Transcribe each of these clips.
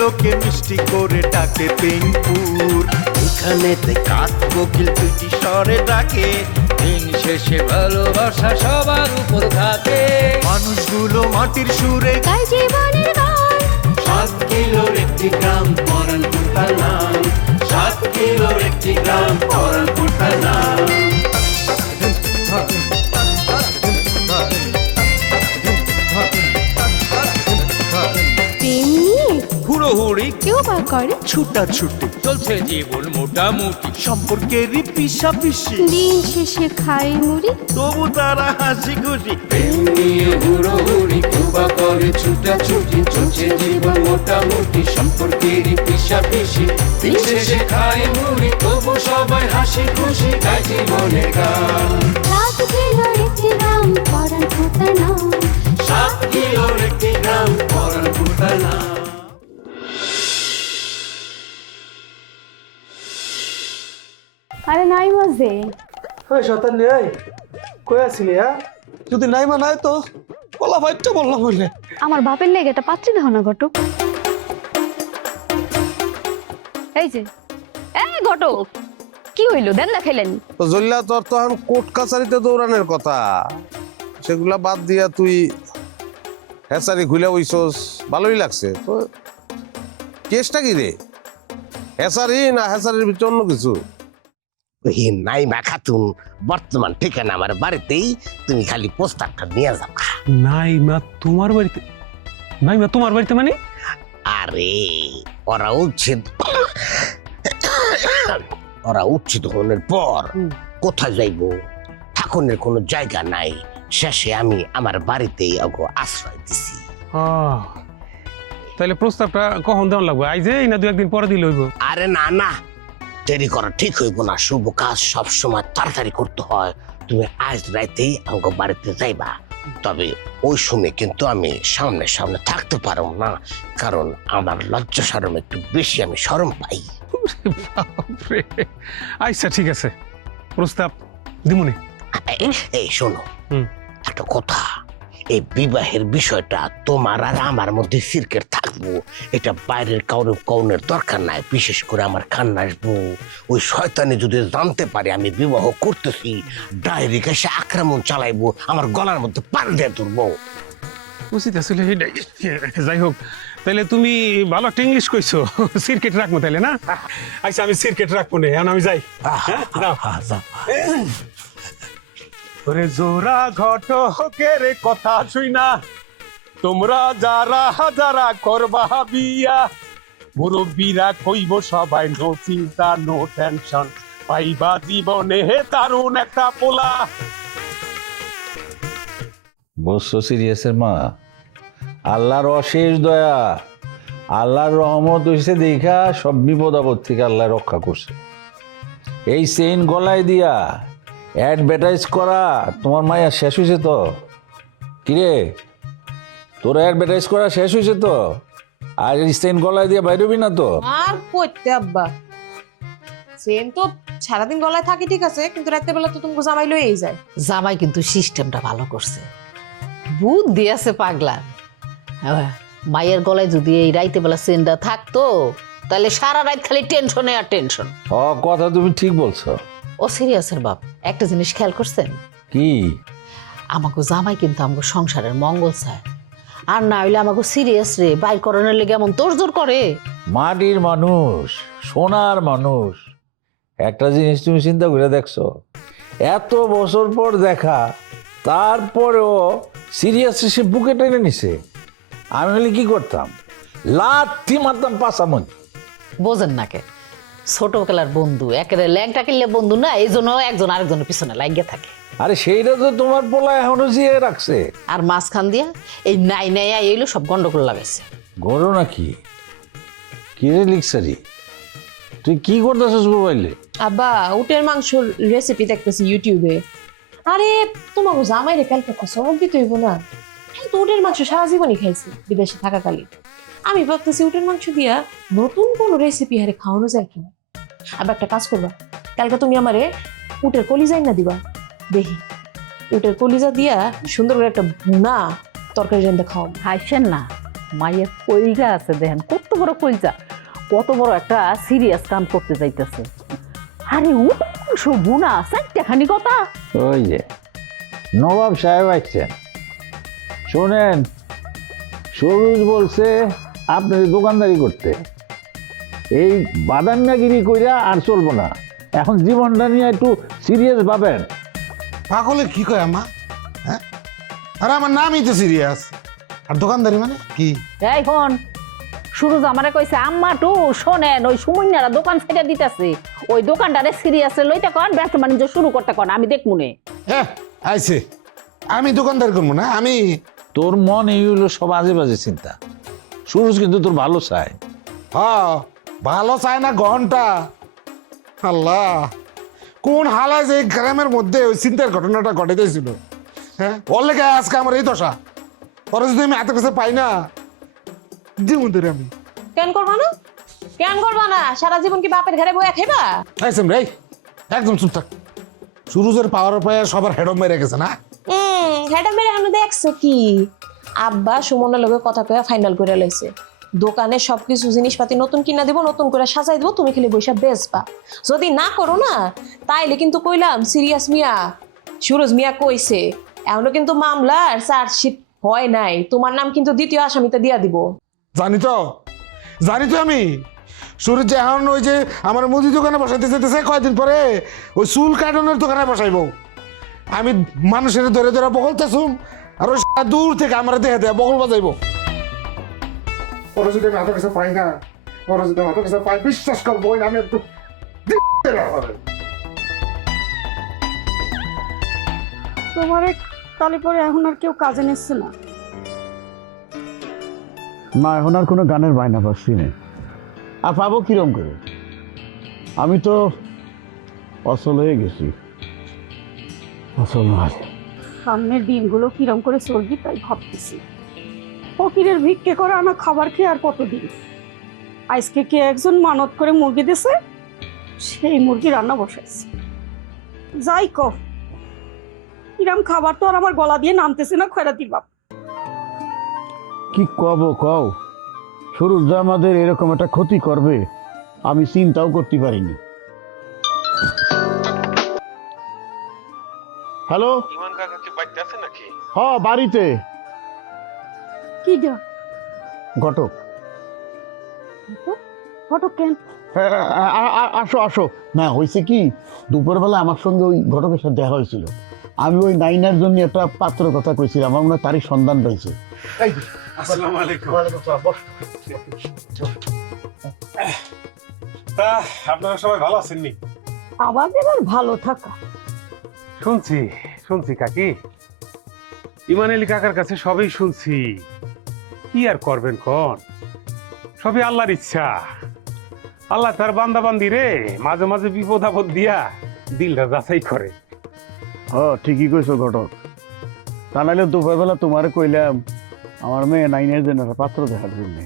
লোকে মিষ্টি করে ডাকে পেনপুর। এখানেতে কাক কোকিল দুটি স্বরে ডাকে, দিন শেষে ভালোবাসা সবার উপর থাকে। মানুষগুলো মাটির সুরে গায় জীবনের গান। 7 কিলোর একটি গ্রাম পরানপুর তার নাম, 7 কিলোর একটি গ্রাম পরানপুর তার নাম। প্রেম নিয়ে হুড়োহুড়ি কেউ বা করে ছুটাছুটি, চলছে জীবন মোটামুটি, সম্পর্কেরই পিছাপিছি, দিন শেষে খাই মুড়ি। তবু তারা হাসি খুশি। প্রেম নিয়ে হুড়োহুড়ি কেউ বা করে ছুটাছুটি, চলছে জীবন মোটামুটি, সম্পর্কেরই পিছাপিছি, দিন শেষে খায় মুড়ি, তবু সবাই হাসি খুশি, গায় জীবনের গান। 7 কিলোর একটি গ্রাম পরানপুর তার নাম। 7 কিলোর একটি গ্রাম পরানপুর তার নাম। আরে নাই মাঝে ওই শতান নেই কই আছিলি? যদি নাই মানায় তো বলা ভাইটা বললাম বললে। আমার বাপের লেগে একটা পাত্রী দেখো না ঘটক। এই যে ঘটক, কি হইলো? দেন না খেলেন। তো জল্লা তোর তো এখন কোর্ট কাছারিতে দৌড়ানোর কথা, সেগুলা বাদ দিয়া তুই হেসারি খুলে হইছস, ভালোই লাগছে তো। কেসটা কি রে, হেসারি না হেসারির ভিতরে অন্য কিছু? নাইমা খাতুন বর্তমান ঠিকানা আমার বাড়িতেই, তুমি খালি প্রস্তাবটা নিয়ে যাও। নাইমা তোমার বাড়িতে? নাইমা তোমার বাড়িতে মানে? আরে ওরা উচ্ছেদ হওয়ার পর কোথায় যাইবো, থাকুনের কোনো জায়গা নাই, শেষে আমি আমার বাড়িতেই আশ্রয় দিছি। তাহলে প্রস্তাবটা কখন দেওয়া লাগবে? আইজে না 2-1 দিন পরে দিলে হইব? আরে না না, দেরি করা ঠিক হইব না, শুভ কাজ সবসময় তাড়াতাড়ি করতে হয়। তুমি আজ রাতেই আমার বাড়িতে যাইবা, তবে ওই সময় কিন্তু আমি সামনে সামনে থাকতে পারব না, কারণ আমার লজ্জা শরম একটু বেশি, আমি শরম পাই। বাপরে, আচ্ছা ঠিক আছে, প্রস্তাব দিমুনি। এই শোনো, হুম। একটা কথা, এই বিবাহের বিষয়টা তোমার আর আমার মধ্যে সিরকেট থাকবো, এটা বাইরের কারো কৌনের দরকার নাই, বিশেষ করে আমার খান্নাস বউ। ওই শয়তানি যদি জানতে পারে আমি বিবাহ করতেছি, ডাইরেক্ট এসে আক্রমণ চালাইবো, আমার গলার মধ্যে পাল দিয়ে ধরবো। উচিত আসলে যাই হোক, তাহলে তুমি ভালো একটা ইংলিশ কইছো, সিরকেট রাখবো তাইলে না? আচ্ছা আমি সিরকেট রাখবো না, এখন আমি যাই। হ্যাঁ, যাও। ওরে জোড়া ঘটকের কথা শুই না, তোমরা যারা যারা করবা বিয়া, মুরব্বীরা কইব সবাই নো চিন্তা নো টেনশন, পাইবা জীবনে দারুণ একটা পোলা। বৎস সিরিয়াসের মা, আল্লাহর অশেষ দয়া, আল্লাহর রহমত হয়েছে দেখা সব বিপদ আপদ থেকে আল্লাহ রক্ষা করছে। এই চেইন গলায় দিয়া অ্যাডভার্টাইজ করা তোমার মায়া শেষ হয়েছে তো? কিরে, তোর অ্যাডভার্টাইজ করা শেষ হয়েছে তো? আর এই চেইন গলায় দিয়ে বাইরবি না তো? আর কইতে আব্বা, চেন তো সারাদিন গলায় থাকে ঠিক আছে, কিন্তু রাতের বেলা তো তুমি জামাই লইই যায়। জামাই কিন্তু সিস্টেমটা ভালো করছে, বুদ্ধি আছে পাগলা। মায়ের গলায় যদি এই রাইতে বেলা চেনটা থাকতো, তাহলে সারা রাত খালি টেনশনে আর টেনশন। কথা তুমি ঠিক বলছো। ও সিরিয়াসের বাপ, একটা জিনিস খেয়াল করছেন? কি? আমাকে জামাই কিন্তু আমাকে সংসারের মঙ্গল চায়, আর না হইলে আমাকে সিরিয়াস রে বাইর করানোর লেগে এমন তোড়জোড় করে। মাটির মানুষ, সোনার মানুষ, একটা জিনিস তুমি চিন্তা করে দেখছো, এত বছর পর দেখা, তারপরেও সিরিয়াস সে বুকে টেনে নিছে। আমি হলে কি করতাম? লাথি মারতাম পাশামন। বোঝেন না কে, ছোটবেলার বন্ধু একেবারে ল্যাংটা কিনলে বন্ধু না, এই জন্য একজন আরেকজনের পিছনে লাগিয়ে থাকে। আরে সেইটা তো তোমার পোলা এখনো জিয়ে রাখছে। আর মাঝখান দিয়া এই নাই নাই এইগুলো সব গন্ডগোল লাগাইছে। গরো নাকি? কি রে লিখসারি, তুই কি করতেছিস মোবাইলে? আব্বা, উটের মাংসর রেসিপি দেখতেছি ইউটিউবে। আরে তোমাকে জামাই রে কালকে কসম দিতে হইব না, তো উটের মাংস সারা জীবনই খাইছি বিদেশে থাকাকালীন। আমি ভাবতেছি উটের মাংস দিয়া নতুন কোন রেসিপি হারে খাওয়ানো যায় কিনা। আবার একটা কাজ করবা, কালকে তুমি আমারে উটের কলিজাই না দিবা, দেখি উটের কলিজা দিয়া সুন্দর করে একটা ভুনা তরকারি রান্না খাওয়াবো। হাসেন না, মায়ের কইরা আছে দেখেন কত বড় কইজা, কত বড় একটা সিরিয়াস কাম করতে যাইতেছে। আরে উঠ বুনা চারটেখানি কথা। ওই যে নবাব সাহেব আসছেন, শোনেন সরুজ বলছে আপনার দোকানদারি করতে, এই বাদান্নাগিরি কইরা আর চলবো না, এখন জীবনটা নিয়ে একটু সিরিয়াস ভাবেন। পাগলে কি কয় আমা? হ্যাঁ, আরে আমার নামই তো সিরিয়াস, আর দোকানদারি মানে কি? এই ফোন সুরজ আমারে কইছে আম্মা টু শোনেন ওই সুমন্যারা দোকান ছেড়ে দিতেছে, ওই দোকানটারে সিরিয়াসে লইতে কন, ব্যবসা বাণিজ্য শুরু করতে কন, আমি দেখমুনে। হ্যাঁ আইছে, আমি দোকানদারি করবো না? আমি তোর মন এই হইলো সব আজে বাজে চিন্তা, সুরজ কিন্তু তোর ভালো চায়। হ্যাঁ ভালো চায় না ঘন্টা। আল্লাহ, কোন হালায় যে গ্রামের মধ্যে ওই চিন্তার ঘটনাটা ঘটেছিল, হ্যাঁ ওর লেগে আজকে আমার এই দশা। পরে যদি আমি হাতের কাছে পাই না জীবন ধরে আমি কেন করবা না? কেন করবা না? সারা জীবন কি বাপের ঘরে বইয়া খাইবা? আইসেন রে, একদম চুপ থাক। সুরুজের পাওয়ার পায় সবার হেডম মেরে গেছে না? হেডা মেরে হানো দেখছো কি? আব্বা সুমনের লগে কথা কয়ে ফাইনাল করে লইছে, দোকানে সবকিছু জিনিসপাতি নতুন কিনা দিব, নতুন করে সাজাই দিব, তুমি খালি বৈশা বেচবা। যদি না করো না তাইলে কিন্তু কইলাম সিরিয়াস মিয়া। সুরজ মিয়া কইছে এখনো কিন্তু মামলার চার্জশিট হয় নাই, তোমার নাম কিন্তু দ্বিতীয় আসামিতে দিয়া দিব। জানি তো আমি। সুরজ এখন ওই যে আমার মুদি দোকানে বসাইতে যেতেছে, কয়দিন পরে ওই চুল কাটনের দোকানে বসাইবো। আমি মানুষের ধরে ধরে বকলতেছুম, আর ওই দূর থেকে আমার দেখে দেয় বকল বাজাইবো। ওরা যদি আমি হাতের কাছে পাই না, ওরা যদি হাতের কাছে পাই, বিশ্বাস করবো আমি একটু তোমার তালে পরে এখন আর কেউ কাজে নিচ্ছে না? না, এখন আর কোনো গানের বায়না পাচ্ছি না। আর পাবো কিরম করে? আমি তো অচল হয়ে গেছি, অচল নয়। সামনের দিনগুলো কিরম করে চলবি তাই ভাবতেছি। ফকিরের ভিক্ষে করে আনা খাবার খেয়ে আর কতদিন? আজকে কে একজন মানত করে মুরগি দিছে, সেই মুরগি রান্না বসাইছে। যাই কও, কিরম খাবার তো আর আমার গলা দিয়ে নামতেছে না খয়রাতির বাপ। কি কব কও, সুরজ যে আমাদের এরকম একটা ক্ষতি করবে আমি চিন্তাও করতে পারিনি। হ্যালো, ইমান কাকা কি বাইতে আছে নাকি? হ্যাঁ বাড়িতে। কি যা ঘটক, ফটক কেন? আসো আসো। না হয়েছে কি, দুপুরবেলা আমার সঙ্গে ওই ঘটকের সাথে দেখা হয়েছিল। আমি ওই নাইনার জন্য একটা পাত্র কথা কইছিলাম, আমার মনে হয় তারই সন্ধান পাইছে। আসসালামু আলাইকুম। তা আপনারা সবাই ভালো আছেন নি? আমাদের আর ভালো থাকা। শুনছি কাকি, ইমান আলী কাকার কাছে সবই শুনছি। কি আর করবেন কোন, সবই আল্লাহর ইচ্ছা। আল্লাহ তার বান্দা বান্দি রে মাঝে মাঝে বিপদ আপদ দিয়া দিলটা যাচাই করে। ঠিকই কইছো ঘটক, তা নাহলে দুপুরবেলা তোমার কইলাম আমার মেয়ে নাইনের জন্য একটা পাত্র দেখার জন্য,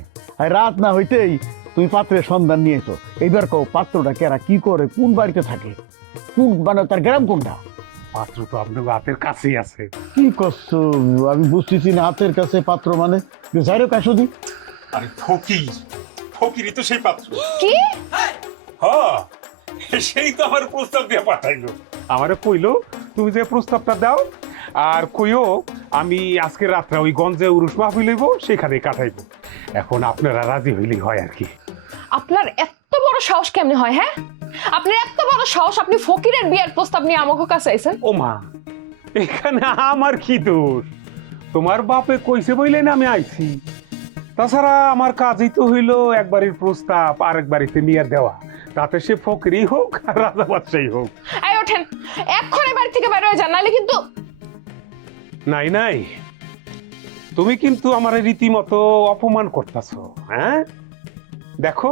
আর রাত না হইতেই তুমি পাত্রের সন্ধান নিয়েছো। এইবার কও পাত্রটা কেরা, কি করে, কোন বাড়িতে থাকে, কোন মানে তার গ্রাম কোনটা? পাত্র তো আপনার হাতের কাছেই আছে। কি করছো? আমি বুঝতেছি না হাতের কাছে পাত্র মানে। যাই হোক আসো দি। আরে ফকিরই তো সেই পাত্র। কি? হ্যাঁ, সেই তো আমার প্রস্তাব দিয়ে পাঠাইলো। আমারে কইলো তুমি যে প্রস্তাবটা দাও, আর কইও আমি আজকে রাত্রে ওই গঞ্জে উরুস মাহফিল হইব, সেখানে কাটাইবো। এখন আপনারা রাজি হইলেই হয় আর কি। আপনার এত বড় সাহস কেমনে হয়? হ্যাঁ, আপনার এত বড় সাহস, আপনি ফকিরের বিয়ের প্রস্তাব নিয়ে আমাকে কাছে আইছেন? ও মা, এখানে আমার কি দোষ? তোমার বাপে কইছে বইলেন আমি আইছি। তাছাড়া আমার কাজই তো হইলো এক বাড়ির প্রস্তাব আরেক বাড়িতে নিয়ে দেওয়া, তাতে সে ফকিরই হোক আর রাজা বাদশাহী হোক। এই ওঠেন, এক্ষুনি বাড়ি থেকে বের হয়ে যান, নাহলে কিন্তু। নাই, তুমি কিন্তু আমার রীতিমতো অপমান করতেছো। হ্যাঁ দেখো,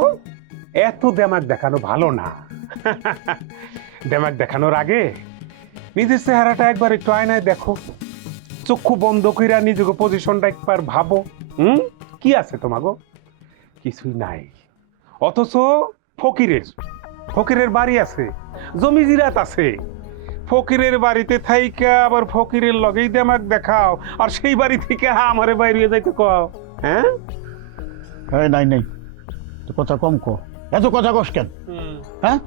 এত দেমাক দেখানো ভালো না। দেমাক দেখানোর আগে নিজের চেহারাটা একবার একটু আয়নায় দেখো, চক্ষু বন্ধ কইরা নিজেকে পজিশনটা একবার ভাবো। কি আছে তোমাগো? কিছুই নাই। অথচ ফকিরের বাড়ি আছে, জমি জিরাত আছে। ফকিরের বাড়িতে থাইকা আবার ফকিরের লগেই দেমাক দেখাও, আর সেই বাড়ি থেকে আমারে বাইরে যাইতে কও। হ্যাঁ, হ্যাঁ নাই নাই, তো কথা কম কো, এত কথা কস কেন? হ্যাঁ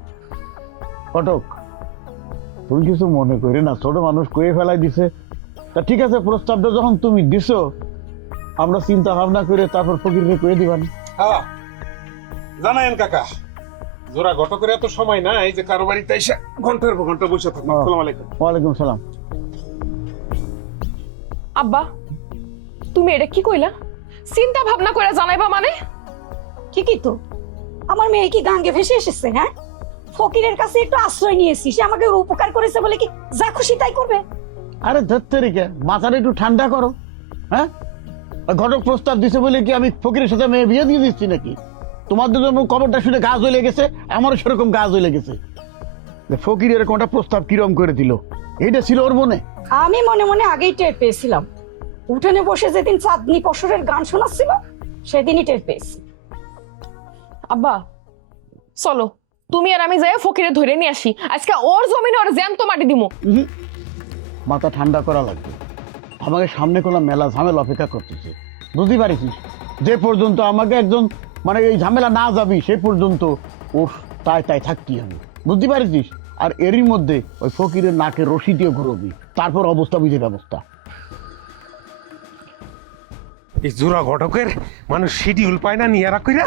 ঘটক, তুমি কিছু মনে করি না, ছোট মানুষ কয়ে ফেলাই দিছে। তা ঠিক আছে, প্রস্তাবটা যখন তুমি দিছো, আমরা চিন্তা ভাবনা করে তারপর ফকিরকে কয়ে দিবানি। হ্যাঁ জানায়েন কাকা, জোড়া ঘটকের এত সময় না এই যে কারো বাড়িতে এসে ঘন্টার পর ঘন্টা বসে থাকবো। আসসালামু আলাইকুম। ওয়ালাইকুম সালাম। আব্বা তুমি এটা কি কইলা? চিন্তা ভাবনা করে জানাইবা মানে? ঠিকই তো, আমার মেয়ে কি গাঙ্গে ভেসে এসেছে? হ্যাঁ, ফকিরের কাছে একটু আশ্রয় নিয়েছি, সে আমাকে উপকার করেছে বলে কি যা খুশি তাই করবে? আরে ধত্তেরিকে, মাথাটা একটু ঠান্ডা করো। হ্যাঁ, ঘটক প্রস্তাব দিছে বলে কি আমি ফকিরের সাথে মেয়ে বিয়ে দিয়ে দিচ্ছি নাকি? তোমাদের জন্য খবরটা শুনে গা জ্বলে গেছে, আমারও সেরকম গা জ্বলে গেছে। ফকির এরকম একটা প্রস্তাব কিরম করে দিল, এইটা ছিল ওর মনে? আমি মনে মনে আগেই টের পেয়েছিলাম, উঠোনে বসে যেদিন চাঁদনি পশরের গান শোনাচ্ছিল সেদিনই টের পেয়েছি। আব্বা চলো, তুমি আর আমি যাই ফকিরে ধরে নিয়ে আসি, আজকে ওর জমিনে ওর জ্যান্ত মাটি দিমু। মাথা ঠান্ডা করা লাগবে, আমাকে সামনে কোনো মেলা ঝামেলা অপেক্ষা করতেছে, বুঝতে পারিস? যে পর্যন্ত আমাকে একজন মানে এই ঝামেলা না যাবি সে পর্যন্ত ওর তাই তাই থাকতি আমি, বুঝতে পারিস? আর এরই মধ্যে ওই ফকিরের নাকে রশি দিয়ে ঘুরবি, তারপর অবস্থা বুঝে ব্যবস্থা। এই জোড়া ঘটকের মানুষ শিডিউল পায় না নিয়ে রাখইরা,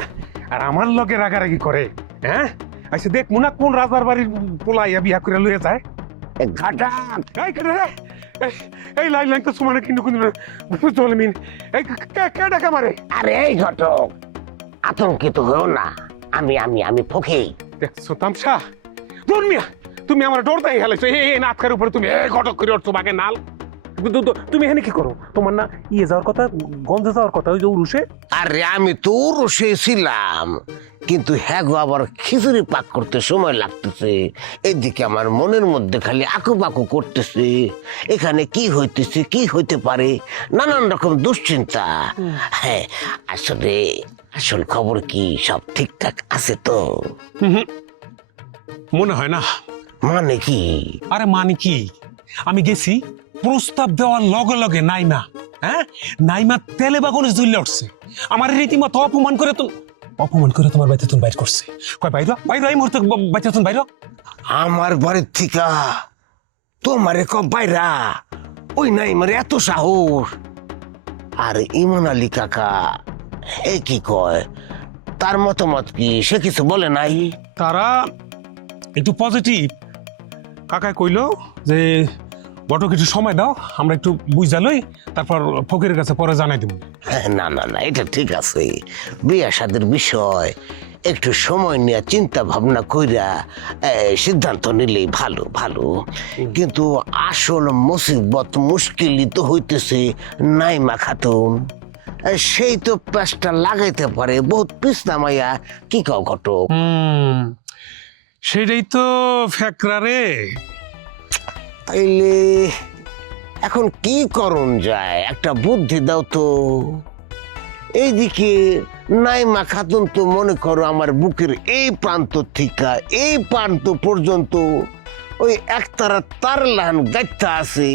আর আমার লগে রাগারাগি করে। হ্যাঁ আচ্ছা দেখ মুনা কোন রাজার বাড়ির পোলাইয়া বিয়া করে লয়ে যায়। এই লাইন লাইন তো সুমানে কিন্তু চলে মিন এই কে ডাকা মারে? আরে এই ঘটক, আতঙ্কিত হও না, আমি আমি আমি ফকির। দেখছো তামসা, দূর মিয়া, তুমি আমার ডর দাই হেলাইছো এই নাটকের উপরে। তুমি এই ঘটক করে উঠছো বাগে নাল। তুমি এখানে কি করো? তোমার না ইয়ে যাওয়ার কথা, গঞ্জে যাওয়ার কথা, ওই যে উরুষে। আরে আমি তো উরুষে ছিলাম, কিন্তু হ্যাঁ গো, আবার খিচুড়ি পাক করতে সময় লাগতেছে। এদিকে আমার মনের মধ্যে খালি আঁকুপাকু করতেছে, এখানে কি হইতেছে, কি হইতে পারে, নানান রকম দুশ্চিন্তা। হ্যাঁ আসলে আসল খবর কি, সব ঠিকঠাক আছে তো? মনে হয় না। মানে কি? আরে মানে কি, আমি গেছি প্রস্তাব দেওয়ার লগে লগে নাইমা, হ্যাঁ নাইমা তেলে বাগনে জ্বলে উঠছে, আমার রীতিমতো অপমান করে তোমার বাড়িতে তুমি বাইর করছে। কয় বাইর বাইর, এই মুহূর্তে বাড়িতে তুমি বাইর। আমার বাড়ির থেকে তোমারে কব বাইরা? ওই নাই মানে এত সাহস? আর ইমন আলী কাকা এ কি কয়, তার মতামত কি, সে কিছু বলে নাই? তারা একটু পজিটিভ। কাকায় কইলো যে বড় কিছু সময় দাও, আমরা একটু বুঝা লই, তারপর ফকিরের কাছে পরে জানাই দেব। না না না, এটা ঠিক আছে, বিয়া শাদের বিষয় একটু সময় নিয়ে চিন্তা ভাবনা কইরা সিদ্ধান্ত নিলেই ভালো ভালো। কিন্তু আসল মুসিবত মুশকিলই তো হইতেছে নাইমা খাতুন, সেই তো প্যাসটা লাগাইতে পারে বহুত পিছনা মাইয়া। কি কাও ঘটক? সেটাই তো ফ্যাকরা রে। তাইলে এখন কি করণ যায়, একটা বুদ্ধি দাও তো। এইদিকে নাইমা খাতুন তো মনে করো আমার বুকের এই প্রান্ত থেকে এই প্রান্ত পর্যন্ত ওই একতারা তার লান গাইতে আছে,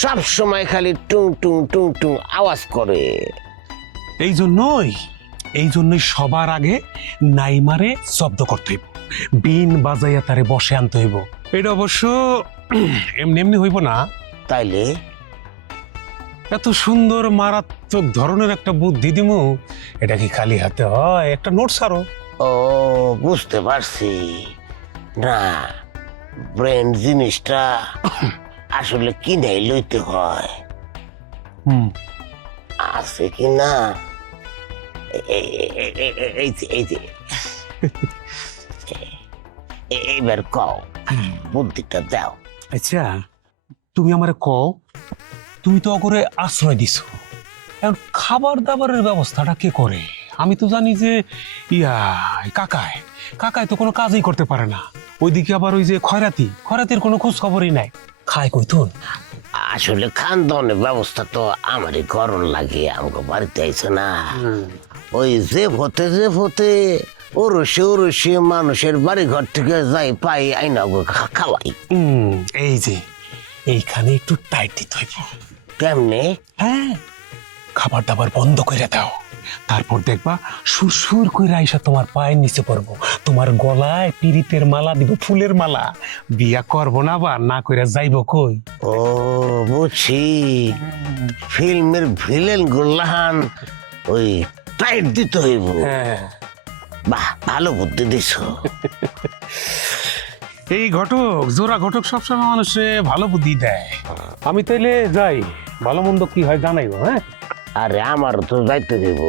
সব সময় খালি টুং টুং টুং টুং আওয়াজ করে। এই জন্যই সবার আগে নাইমারে শব্দ করতে হইব, বিন বাজাইয়া তারে বসে আনতে হইব। এটা অবশ্য এমনি এমনি হইব না। তাইলে এত সুন্দর মারাত্মক ধরনের একটা বুদ্ধি দিমু, এটা কি খালি হাতে হয়? একটা নোট সারো। ও বুঝতে পারছি, না ব্রেন জিনিসটা আসলে কিনে লইতে হয়। আছে কি না? এইবার কও, বুদ্ধিটা দাও। আচ্ছা তুমি আমারে কও, তুমি তো করে আশ্রয় দিছো, এখন খাবার দাবারের ব্যবস্থাটা কে করে? আমি তো জানি যে কাকায় তো কোনো কাজই করতে পারে না। ওইদিকে আবার ওই যে খয়রাতির কোনো খোঁজ খবরই নাই, খায় কইতুন? আসলে খানদানের ব্যবস্থা তো আমারই গরম লাগে, আমাকে বাড়িতে আইছে না। ওই যে ভোতে ওরসে মানুষের বাড়ি ঘর থেকে যাই পাই আইনা খাওয়াই। এই যে এইখানে একটু টাইট দিতে হইব। কেমনে? হ্যাঁ, খাবার দাবার বন্ধ করে দাও, তারপর দেখবা সুরসুর করে আইসা তোমার পায়ের নিচে পড়বো, তোমার গলায় পিরিতের মালা দিব, ফুলের মালা। বিয়া করবো না বা না কইরা যাইবো কই? ও বুঝছি, ফিল্মের ভিলেন গুলান ওই টাইট দিতে হইব। হ্যাঁ, বাহ, ভালো বুদ্ধি দিছ। এই ঘটক, জোড়া ঘটক সবসময় মানুষে ভালো বুদ্ধি দেয়। আমি তাইলে যাই, ভালো মন্দ কি হয় জানাইবো। হ্যাঁ, আরে আমারও তো যাইতে দেব,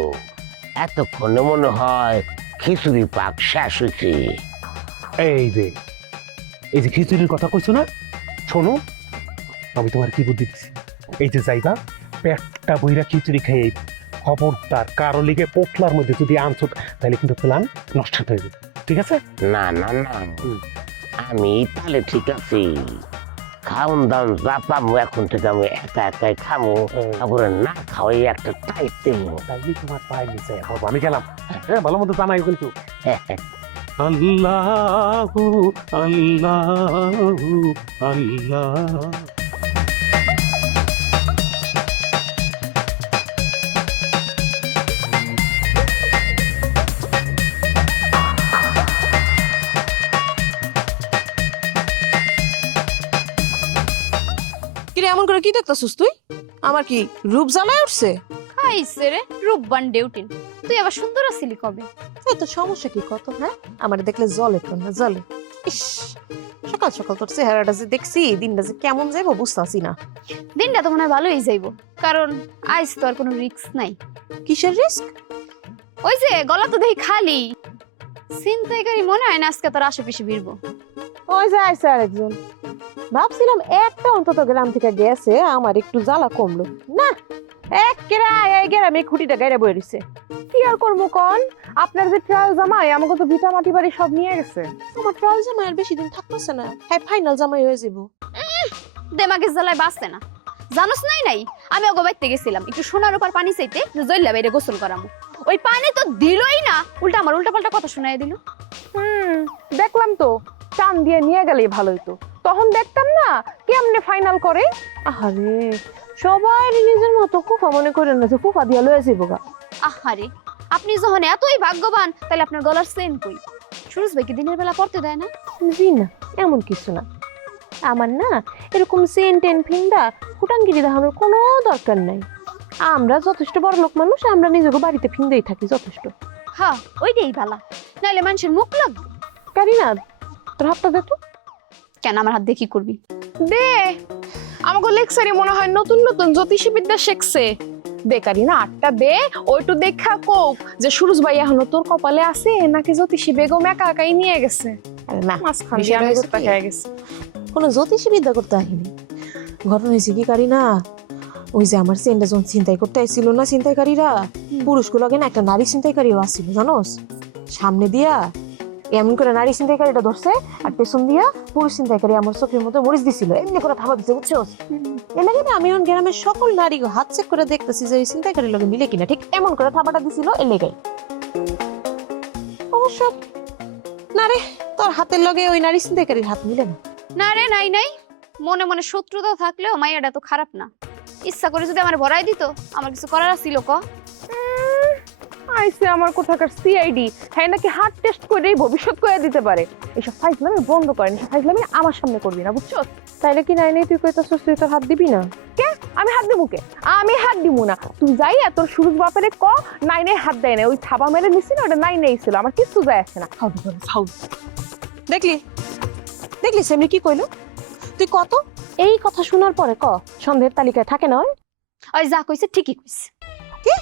এতক্ষণে মনে হয় খিচুড়ি পাক শেষ হয়েছে। এই যে খিচুড়ির কথা কইছো না, শোনো আমি তোমার কি বুদ্ধি দিছি। এই যে যাইবা, পেটটা বইরা খিচুড়ি খেয়ে খবরদার কারো লিগে পোটলার মধ্যে যদি আনছো তাহলে কিন্তু প্ল্যান নষ্ট হয়ে যাবে, ঠিক আছে? না না না, আমি তাহলে ঠিক আছি। খাওন দাম যা পাবো এখন থেকে আমি একা একাই খামো, তারপরে না খাওয়াই একটা টাইট দেবো। তাইলে তোমার পায়ের নিচে বাবা আমি গেলাম। হ্যাঁ, ভালো মতো জানাই কিন্তু। আল্লাহু আল্লাহু আল্লাহ। কিরে এমন করে কি দেখতেছিস তুই? আমার কি রূপ জ্বালায় উঠছে? খাইছে রে রূপবান ডিউটিন। তুই আবার সুন্দর আছিলি কবে? এই তো সমস্যা কি কত? হ্যাঁ, আমার দেখলে জলে তো না জলে। ইস, সকাল সকাল তোর চেহারাটা যে দেখছি, দিনটা যে কেমন যাইবো বুঝতেছি না। দিনটা তো মনে হয় ভালোই যাইবো, কারণ আজ তো আর কোনো রিস্ক নাই। কিসের রিস্ক? ওই যে গলা তো দেখি খালি, ছিনতাইকারী মনে হয় না আজকে তোর আশেপাশে ভিড়বো। ওই যে আইসে আরেকজন। ভাবছিলাম একটা অন্তত গ্রাম থেকে গেছে, আমার একটু জ্বালা কমলো না। এই গ্রামে খুঁটিটা গাইরা বয়ে রইছে। কি আর করবো কন, আপনার যে ট্রায়াল জামাই আমাকে তো ভিটা মাটি বাড়ি সব নিয়ে গেছে। আমার ট্রায়াল জামাই আর বেশি দিন থাকতেছে না, হ্যাঁ ফাইনাল জামাই হয়ে যাবো। দেমাগের জ্বালায় বাঁচতে না, জানোস নাই নাই আমি ওগো বাইতে গেছিলাম একটু সোনার উপর পানি চাইতে, যে জইলা বাইরে গোসল করামু। ওই পানি তো দিলই না, উল্টা আমার উল্টা পাল্টা কথা শোনায় দিল। দেখলাম তো, টান দিয়ে নিয়ে গেলেই ভালো হইতো, তখন দেখতাম না কেমনে ফাইনাল করে। আরে সবাই নিজের মতো কুফা মনে করেন না যে কুফা দিয়া লয়ে যাবো গা। আহারে, আপনি যখন এতই ভাগ্যবান তাহলে আপনার গলার চেন কই? সুরজ ভাই কি দিনের বেলা পড়তে দেয় না? জি না, এমন কিছু না। আমার না এরকম চেন টেন ফিন্দা ফুটাঙ্গিরি দেখানোর কোনো দরকার নাই। আমরা যথেষ্ট বড় লোক মানুষ, আমরা নিজেকে বাড়িতে ফিন্দেই থাকি যথেষ্ট। হ্যাঁ, ওইটাই ভালা, নাইলে মানুষের মুখ লাগবে। কারিনা, তোর হাতটা দে তো। কেন আমার হাত দিয়ে কি করবি? দে, আমাকে লেকচারে মনে হয় নতুন নতুন জ্যোতিষী বিদ্যা শিখছে। বেকারি না আটটা দে, ওইটু দেখা কোক যে সুরজ ভাই এখনো তোর কপালে আছে নাকি জ্যোতিষী বেগম একা একাই নিয়ে গেছে। আরে না, মাঝখান দিয়ে আমি গোটা খেয়ে গেছি। কোনো জ্যোতিষী বিদ্যা করতে আহিনি। ঘটনা হয়েছে কি কারিনা, ওই যে আমার চেনটা যখন ছিনতাই করতে আইছিল না ছিনতাইকারীরা, পুরুষগুলোকে না একটা নারী ছিনতাইকারীও আসছিল জানোস। সামনে দিয়া এমন করে নারী ছিনতাইকারীটা ধরছে, আর পেছন দিয়া পুরুষ ছিনতাইকারী আমার চোখের মধ্যে মরিচ দিছিল, এমনি করে থাবা দিচ্ছে বুঝছোস। এ লাগে না আমি এখন গ্রামের সকল নারী হাত চেক করে দেখতেছি যে ছিনতাইকারীর লগে মিলে কিনা, ঠিক এমন করে থাবাটা দিছিল এর লেগে। অবশ্য না রে, তোর হাতের লগে ওই নারী ছিনতাইকারীর হাত মিলে না। না রে, নাই নাই, মনে মনে শত্রুতা থাকলেও মাইয়াটা তো খারাপ না। ইচ্ছা করে যদি আমার ভরাই দিত, আমার কিছু করার ছিল ক? আইসে আমার কোথাকার সিআইডি, হ্যাঁ নাকি হার্ট টেস্ট করেই ভবিষ্যৎ করে দিতে পারে। এসব ফাইজলামি বন্ধ করেন, এসব ফাইজলামি আমার সামনে করবি না বুঝছো? তাইলে কি নাই নাই তুই কইতাছস তুই তোর হাত দিবি না? কে? আমি হাত দিব কে? আমি হাত দিব না। তুই যাই আর তোর সুরজ বাপেরে ক নাই নাই হাত দেয় না, ওই থাবা মেরে নিছিল ওটা নাই নাই ছিল, আমার কিছু যায় আসে না। হাউ করে হাউ। দেখলি দেখলি সেমনি কি কইলো? তুই কত এই কথা শোনার পরে ক সন্দেহের তালিকায় থাকে না? ওই যা কইছে ঠিকই কইছে। কি?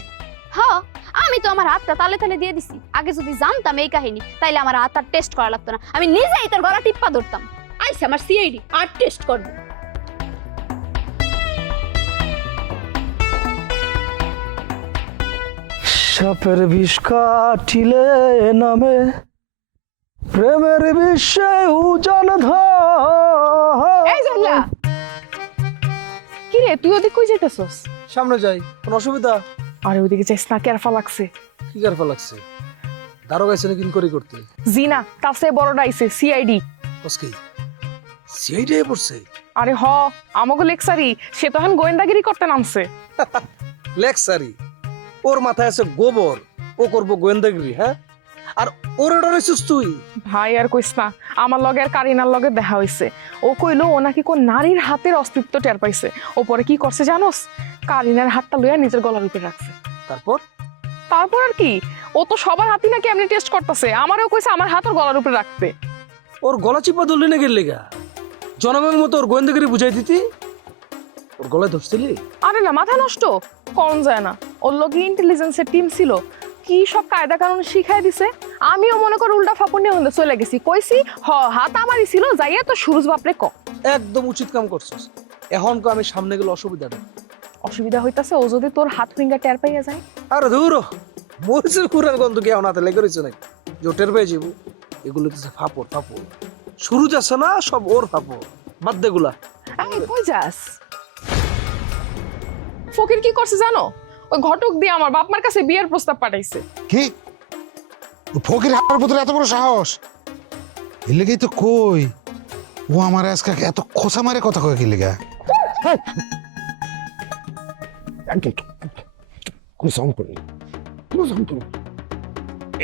হ্যাঁ, আমি তো আমার হাতটা তালে তালে দিয়ে দিছি। আগে যদি জানতাম এই কাহিনী তাইলে আমার হাতটা টেস্ট করা লাগতো না, আমি নিজেই তোর গলা টিপ্পা ধরতাম। আইছে আমার সিআইডি আর টেস্ট করবে। সাপের বিষ কাটিলে নামে প্রেমের বিশ্বে উজান এই জানলা কি রে, তুই ওদিকে কই যাইতেছস? সামনে যাই, কোন অসুবিধা? আরে ওদিকে যাইস না, কেরফা লাগছে। কি কারফা লাগছে? দারোগা এসে কিন করে করতে? জি না, কাছে বড়টা আইছে সিআইডি। কসকি সিআইডি এ পড়ছে? আরে হ, আমাকে লেকচারি, সে তো এখন গোয়েন্দাগিরি করতে নামছে। লেকচারি? ওর মাথায় আছে গোবর, ও করবো গোয়েন্দাগিরি, হ্যাঁ? আর ওর ডরাইছিস তুই? ভাই আর কইস না, আমার লগে আর কারিনার লগে দেখা হইছে। ও কইলো ও নাকি কোন নারীর হাতের অস্তিত্ব টের পাইছে। ও পরে কি করছে জানোস? কারিনার হাতটা লইয়া নিজের গলার উপরে রাখছে। তারপর তারপর আর কি, ও তো সবার হাতই নাকি এমনি টেস্ট করতেছে, আমারও কইছে আমার হাত ওর গলার উপরে রাখতে। ওর গলা চিপা ধরলি না গেলে গা? জনগণের মতো ওর গোয়েন্দাগিরি বুঝাই দিতি, ওর গলায় ধরছিলি? আরে না, মাথা নষ্ট কোন যায় না। ওর লগে ইন্টেলিজেন্সের টিম ছিল, কি সব কায়দা কানুন শিখাই দিছে। আমিও মনে কর উল্টা ফাপড় নিয়ে হন্দে চলে গেছি, কইছি হাত আমারই ছিল, যাইয়া তো সুরজ বাপরে ক। একদম উচিত কাম করছিস। এখন কো আমি সামনে গেলে অসুবিধা নেই। অসুবিধা হইতাছে ও যদি তোর হাত ফিঙ্গার টের পাইয়া যায়। আরে দূর, মরিচের কুড়ার গন্ধ কি এখন হাতে লেগে রয়েছে নাকি? জোটের পেয়ে যাবো। এগুলো তো ফাপড় ফাপড়, শুরু যাচ্ছে না সব ওর ফাপড়, বাদ দেগুলা। এই কই যাস? ফকির কি করছে জানো? ওই ঘটক দিয়ে আমার বাপ মার কাছে বিয়ের প্রস্তাব পাঠাইছে। কি ফকির হার ভিতরে এত বড় সাহস? এর লেগেই তো কই ও আমার আজকে এত খোসা মারে কথা কয় কি লেগা?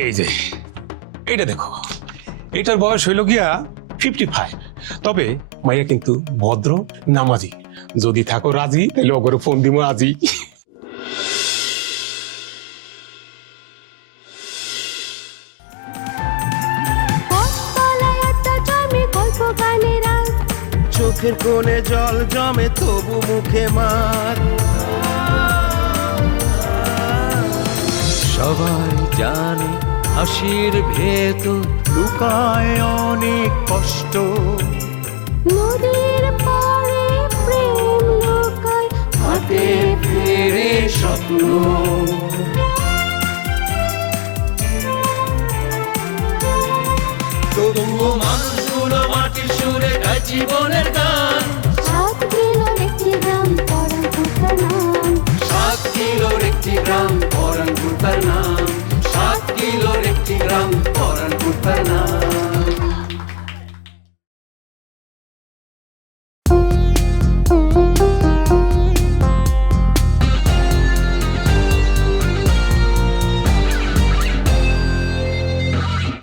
এই যে এটা দেখো, এটার বয়স হইল গিয়া 55। তবে মাইয়া কিন্তু ভদ্র নামাজি। যদি থাকো রাজি তাহলে ওগরে ফোন দিব আজি। চোখের কোণে জল জমে তবু মুখে মার। সবাই জানে হাসির ভেতর লুকায় অনেক কষ্ট। নদীর পাড়ে প্রেম লুকায়, হাতে ফেরে স্বপ্ন। তবুও মানুষগুলো মাটির সুরে গায় জীবনের গান।